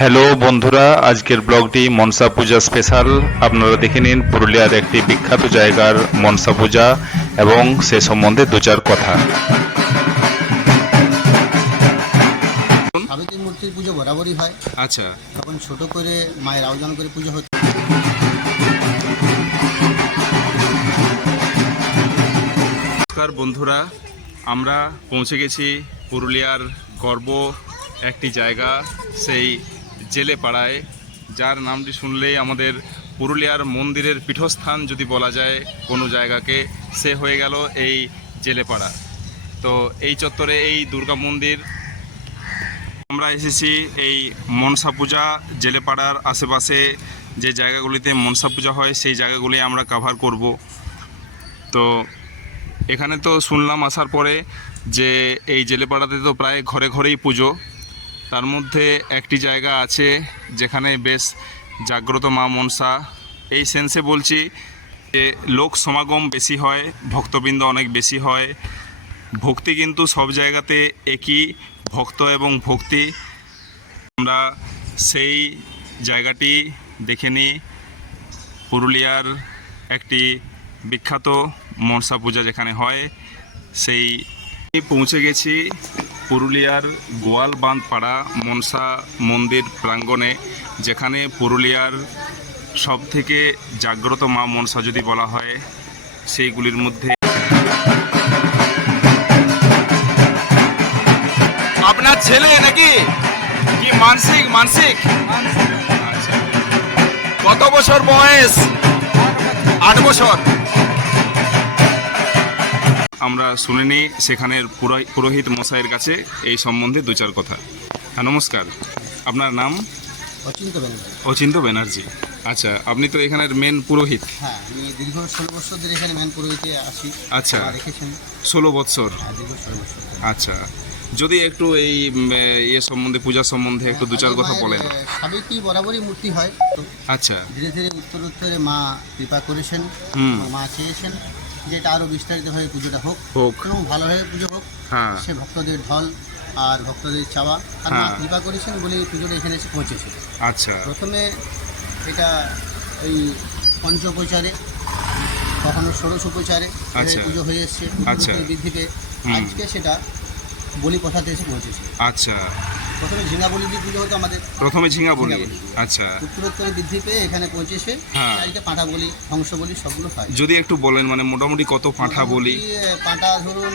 Hello বন্ধুরা, আজকের ব্লগটি মনসা পূজা স্পেশাল। আপনারা দেখে নিন পুরুলিয়ার একটি বিখ্যাত জায়গার মনসা পূজা এবং সে সম্বন্ধে দু চার কথা। সাবিত্রী মূর্তির পুজো বরাবরই হয়। আচ্ছা, তখন ছোট করে মায়ের আয়োজন করে পুজো হচ্ছে। নমস্কার বন্ধুরা, আমরা পৌঁছে গেছি পুরুলিয়ার গর্ব একটি জায়গা, সেই জেলেপাড়ায়, যার নামটি শুনলেই আমাদের পুরুলিয়ার মন্দিরের পীঠস্থান যদি বলা যায় কোনো জায়গাকে, সে হয়ে গেল এই জেলেপাড়া। তো এই চত্বরে এই দুর্গা মন্দির, আমরা এসেছি এই মনসা পূজা জেলেপাড়ার আশেপাশে যে জায়গাগুলিতে মনসা পূজা হয় সেই জায়গাগুলি আমরা কভার করব। তো এখানে তো শুনলাম আসার পরে যে এই জেলেপাড়াতে তো প্রায় ঘরে ঘরেই পুজো। তার মধ্যে একটি জায়গা আছে যেখানে বেশ জাগ্রত মা মনসা, এই সেন্সে বলছি যে লোক সমাগম বেশি হয়, ভক্তবৃন্দ অনেক বেশি হয়। ভক্তি কিন্তু সব জায়গাতে একই, ভক্ত এবং ভক্তি। আমরা সেই জায়গাটি দেখে নিই, পুরুলিয়ার একটি বিখ্যাত মনসা পূজা যেখানে হয়। সেই পৌঁছে গেছি পুরুলিয়ার গোয়ালবাঁধ পাড়া মনসা মন্দির প্রাঙ্গণে, যেখানে পুরুলিয়ার সবথেকে জাগ্রত মা মনসা যদি বলা হয় সেইগুলির মধ্যে। আপনার ছেলে নাকি কি মানসিক মানসিক আচ্ছা, কত বছর বয়স? 8 বছর। আমরা শুনিনি সেখানের পুরোহিত মশাইয়ের কাছে এই সম্বন্ধে দু চার কথা। হ্যাঁ, নমস্কার, আপনার নাম? অচিন্ত ব্যানার্জি। অচিন্ত ব্যানার্জি। আচ্ছা, আপনি তো এখানের মেন পুরোহিত। হ্যাঁ, আমি দীর্ঘ 16 বছর ধরে এখানে ম্যান পুরোহিতে আসি। আচ্ছা, রেখেছেন 16 বছর। দীর্ঘ 16 বছর। আচ্ছা, যদি একটু এই ইয়ে সম্বন্ধে, পূজা সম্বন্ধে একটু দু চার কথা বলেন। সাবিত্রী বরাবরই মূর্তি হয়। আচ্ছা, ধীরে ধীরে উত্তরে মা কৃপা করেছেন, মা চেয়েছেন যে এটা আরও বিস্তারিতভাবে পুজোটা হোক এবং ভালোভাবে পুজো হোক। হ্যাঁ, সে ভক্তদের ঢল আর ভক্তদের চাওয়া, আর মা কৃপা করেছেন বলেই পুজোটা এখানে এসে পৌঁছেছে। আচ্ছা, প্রথমে এটা এই পঞ্চোপচারে, কখনো ষোড়শোপচারে পুজো হয়ে এসছে বৃদ্ধিতে। আজকে সেটা বলি প্রথাতে এসে পৌঁছেছে। আচ্ছা, প্রথমে ঝিঙা বলি দিয়ে পুজো হতো আমাদের, প্রথমে ঝিঙা বলি। আচ্ছা, উত্তরোত্তরে বৃদ্ধি পেয়ে এখানে পৌঁছেছে। আজকে পাঁঠা বলি, হংস বলি সবগুলো হয়। যদি একটু বলেন মানে মোটামুটি কত পাঁঠা বলি? পাঁঠা ধরুন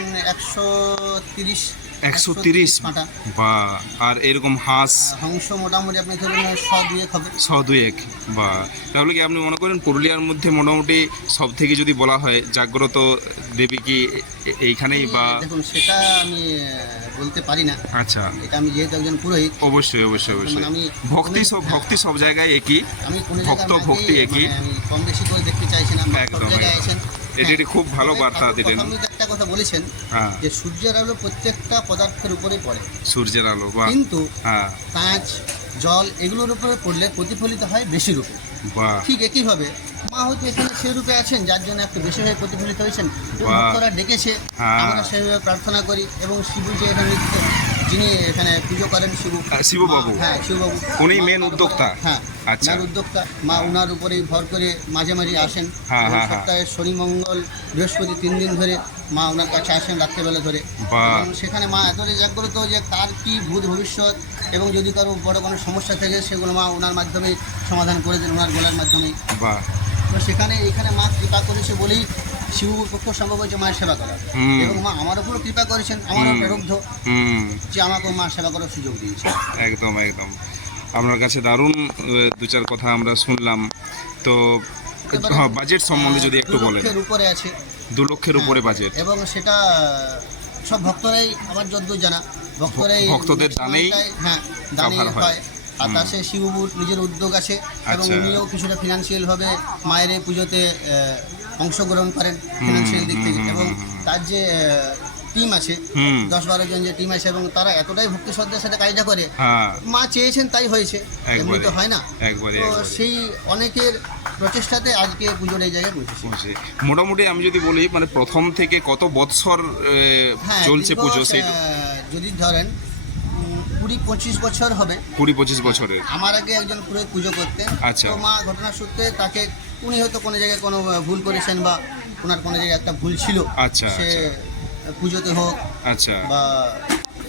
130 পাঁঠা। বা আর এরকম হাঁস হংস মোটামুটি আপনি ধরুন 100-2 হবে। 100-2। বা তাহলে কি আপনি মনে করেন পুরুলিয়ার মধ্যে মোটামুটি সব থেকে যদি বলা হয় জাগ্রত দেবী কি এইখানেই? বা দেখুন, সেটা আমি বলতে পারি না। আচ্ছা, এটা আমি যেহেতু একজন পুরোহিত। অবশ্যই অবশ্যই অবশ্যই। আমি ভক্তি সব জায়গায় একই, আমি কোনো ভক্ত ভক্তি একই। আমি কম বেশি করে দেখতে চাইছি না, সব জায়গায় আছেন। এটি খুব ভালো বার্তা দিলেন। আপনি একটা কথা বলেছেন যে সূর্যের আলো প্রত্যেকটা পদার্থের উপরে পড়ে। সূর্যের আলো কিন্তু কাঁচ, জল এগুলোর উপরে পড়লে প্রতিফলিত হয় বেশি রূপে। ঠিক একইভাবে মা হয়তো এখানে সেই রূপে আছেন যার জন্য একটু বেশিভাবে প্রতিফলিত হয়েছেন। ভক্তরা ডেকেছে, আমরা সেইভাবে প্রার্থনা করি। এবং শিবু যে এখানে যিনি এখানে পুজো করেন, শিববাবু, হ্যাঁ শিববাবু, উনি মেন উদ্যোক্তা। হ্যাঁ, আচ্ছা, উদ্যোক্তা। মা উনার উপরেই ভর করে মাঝে মাঝে আসেন। সপ্তাহে শনি মঙ্গল বৃহস্পতি 3 দিন ধরে মা ওনার কাছে আসেন রাত্রেবেলা ধরে। এবং সেখানে মা এতটাই জাগ্রত যে তার কি ভূত ভবিষ্যৎ এবং যদি কারো বড় কোনো সমস্যা থাকে সেগুলো মা ওনার মাধ্যমে সমাধান করে দেন, ওনার গলার মাধ্যমে। তো এখানে মা কৃপা করেছে বলেই শিবুর পক্ষ সম্ভব হয়েছে মায়ের সেবা করা। এবং মা আমার উপরও কৃপা করেছেন, আমারও প্রারব্ধ যে আমাকে মা সেবা করার সুযোগ দিয়েছে। একদম একদম, আপনার কাছে দারুণ দু চার কথা আমরা শুনলাম। তো বাজেট সম্বন্ধে যদি একটু বলেন। 2 লক্ষের উপরে আছে। 2 লক্ষের উপরে বাজেট। এবং সেটা সব ভক্তরাই, আমার যতদূর জানা, ভক্তদের দানেই হয়। আর তার সাথে শিবুর নিজের উদ্যোগ আছে এবং উনিও কিছুটা ফিনান্সিয়ালভাবে মায়ের এই পুজোতে অংশগ্রহণ করেন ফিনান্সিয়াল দিক থেকে। এবং তার যে টিম আছে, 10-12 জন যে টিম আছে, এবং তারা এতটাই ভক্তি শ্রদ্ধার সাথে কাজটা করে। মা চেয়েছেন তাই হয়েছে, এমনি তো হয় না। তো সেই অনেকের প্রচেষ্টাতে আজকে পুজোর এই জায়গায় পৌঁছেছে। মোটামুটি আমি যদি বলি মানে প্রথম থেকে কত বৎসর চলছে পুজো? যদি ধরেন 20-25 বছর হবে। 20-25 বছরের। আমার আগে একজন পুরোহিত পুজো করতেন। আচ্ছা। তো মা ঘটনা সূত্রে তাকে, উনি হয়তো কোনো জায়গায় কোনো ভুল করেছেন বা ওনার কোনো জায়গায় একটা ভুল ছিল, আচ্ছা, সে আচ্ছা। পুজোতে হোক আচ্ছা, বা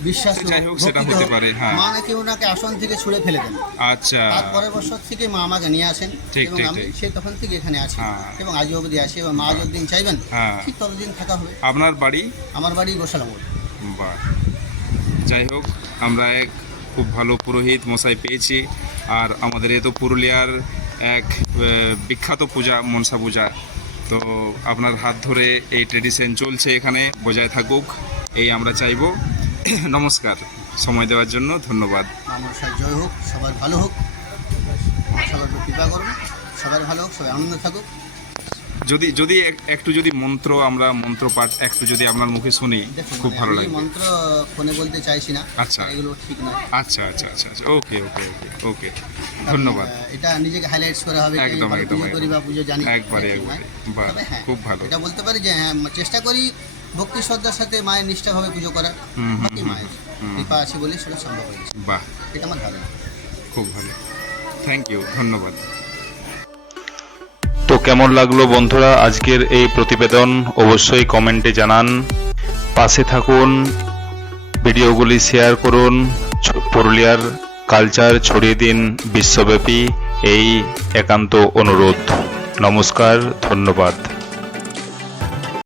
বিশ্বাস যাই হোক, সেটা হতে পারে, হ্যাঁ। মা নাকি ওনাকে আসন থেকে ছুঁড়ে ফেলে দেন। আচ্ছা। তার পরের বছর থেকে মা আমাকে নিয়ে আসেন ঠিক, এবং ঠিক, আমি ঠিক। সে তখন থেকে এখানে আছি হ্যাঁ। এবং আজও অবধি আছি এবং মা যতদিন চাইবেন হ্যাঁ। ঠিক ততদিন থাকা হবে। আপনার বাড়ি? আমার বাড়ি গোশালামোড়। বাহ, যাই হোক, আমরা এক খুব ভালো পুরোহিত মশাই পেয়েছি। আর আমাদের এ তো পুরুলিয়ার এক বিখ্যাত পূজা মনসা পূজা। তো আপনার হাত ধরে এই ট্রেডিশন চলছে এখানে, বজায় থাকুক এই আমরা চাইবো। নমস্কার, সময় দেওয়ার জন্য ধন্যবাদ। আমার সাথে জয় হোক, সবার ভালো হোক, সবার উপর কৃপা করুন, সবার ভালো হোক, সবাই আনন্দ থাকুক। যদি একটু যদি আমরা মন্ত্র পাঠ একটু যদি আপনার মুখে শুনি, দেখুন, খুব ভালো আমি লাগবে। মন্ত্র ফোনে বলতে চাইছি না, আচ্ছা। এগুলো ঠিক নয়। আচ্ছা, আচ্ছা, আচ্ছা, আচ্ছা, ওকে, ওকে, ওকে, ওকে, ধন্যবাদ। এটা নিজেকে হাইলাইটস করা হবে, একদম, আমি একদম, পুজো করি বা পুজো জানি, একবারে, ঠিক একবারে। নয়। বাহ, তবে হ্যাঁ, খুব ভালো। এটা বলতে পারি যে হ্যাঁ, চেষ্টা করি ভক্তি শ্রদ্ধার সাথে মায়ের নিষ্ঠাভাবে পুজো করার। বাকি মায়ের কৃপা আছে বলে সেটা সম্ভব হয়েছে। বাহ, এটা আমার ধারণা। খুব ভালো, থ্যাংক ইউ, ধন্যবাদ। তো কেমন লাগলো বন্ধুরা আজকের এই প্রতিবেদন, অবশ্যই কমেন্টে জানান। পাশে থাকুন, ভিডিওগুলি শেয়ার করুন, পুরুলিয়ার কালচার ছড়িয়ে দিন বিশ্বব্যাপী, এই একান্ত অনুরোধ। নমস্কার, ধন্যবাদ।